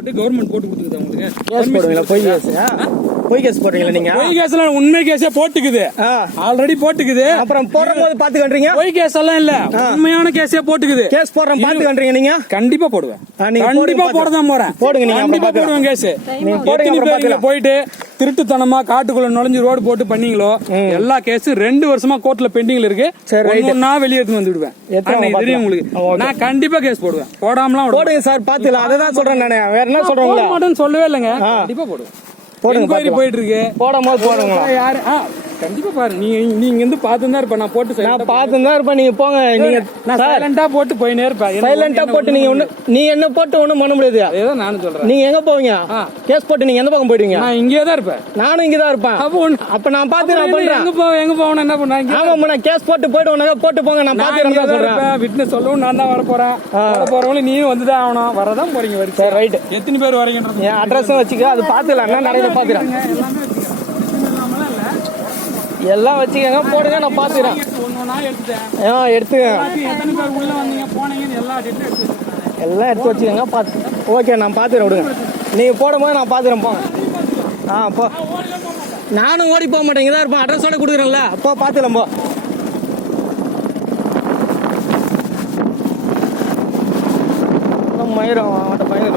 போட்டு கவர்மெண்ட் போட்டு கொடுத்துருது உங்களுக்கு கேஸ் பொய் கேஸ். கேஸ் போடுறீங்களா நீங்க? பொய் கேஸ்ல உண்மை கேஸே போட்டுக்குது. ஆல்ரெடி போட்டுக்குது. அப்புறம் போடுற போது பாத்து கண்டுறீங்க பொய் கேஸ் எல்லாம் இல்ல உண்மையான கேஸே போட்டுக்குது. கேஸ் போடுறேன் பாத்து கண்டுறீங்க நீங்க? கண்டிப்பா போடுவேன். கண்டிப்பா போட தான் போறேன். போடுங்க, நீங்க கண்டிப்பா போடுவேன் கேஸ். போடுங்க. போயிட்டு திருட்டுத்தனமா காட்டுக்குள்ள நுழைஞ்சு ரோடு போட்டு பண்ணீங்களோ எல்லா கேஸ் ரெண்டு வருஷமா கோர்ட்ல பெண்டிங்ல இருக்கு. ஒன்னா வெளியே எடுத்து வந்து விடுவேன் எத்தனை அன்னைக்கு தெரியும். உங்களுக்கு. நான் கண்டிப்பா கேஸ் போடுவேன். போடாமலாம் போடுங்க சார் பாத்துக்கலாம் அதை தான் சொல்றேன் நானு. வேற என்ன. சொல்றேன் சொல்லவே இல்லைங்க. கண்டிப்பா போடுவேன். போடுங்க. போயிட்டு இருக்கு. போடும் போது போடுங்களா? யாரு கண்டிப்பா பாரு. நீங்க நீங்க இருந்து பார்த்து தான் இருப்ப. நான் போட்டு நான் பார்த்து தான் இருப்பேன். நீங்க போங்க. நீங்க நான் சைலண்டா போட்டு போயினே இருப்பேன். என்ன சைலண்டா போட்டு நீங்க ஒண்ணு நீ என்ன போட்டு ஒண்ணும் பண்ண முடியாது ஏதோ நானும் சொல்றேன். நீங்க எங்க போவீங்க? கேஸ் போட்டு நீங்க எந்த பக்கம் போயிடுவீங்க? நான் இங்கே தான் இருப்பேன். நானும் இங்க தான் இருப்பேன். அப்போ அப்ப நான் பாத்து நான் பண்றேன். எங்க போ எங்க போகணும் என்ன பண்ண இங்க ஆமா நான் கேஸ் போட்டு போயிடுவேன் போட்டு போங்க. நான் நான் தான் தான் சொல்றேன் இருப்பேன். விட்னஸ் சொல்லவும் நான் தான் வர போறேன் வர போறவங்களும் நீயும் வந்து தான் ஆகணும். வரதான் போறீங்க வரிசை சரி ரைட் எத்தனை பேர் வரீங்கன்றது என் அட்ரஸும் வச்சுக்க. அது பாத்துக்கலாம் என்ன நடக்குது பாத்துக்கிறேன் எல்லாமே வச்சுக்கிறேன் இல்லாமலாம் இல்ல எல்லாம் வச்சுக்கங்க போடுங்க நான் பாத்துக்கிறேன் ஆ எடுத்துக்கங்க. எல்லாம் எடுத்து வச்சுக்கோங்க பார்த்து. ஓகே நான் பார்த்துக்கிறேன் விடுங்க. நீங்கள் போடும்போது நான் பார்த்துக்கிறேன் போங்க ஆ போ. நானும் ஓடி போக மாட்டேங்க இங்கே தான் இருப்பேன் அட்ரஸோட கொடுக்குறேன்ல. அப்போ பார்த்துக்கலாம் போ. மயிரம் அவன்கிட்ட மயிரம்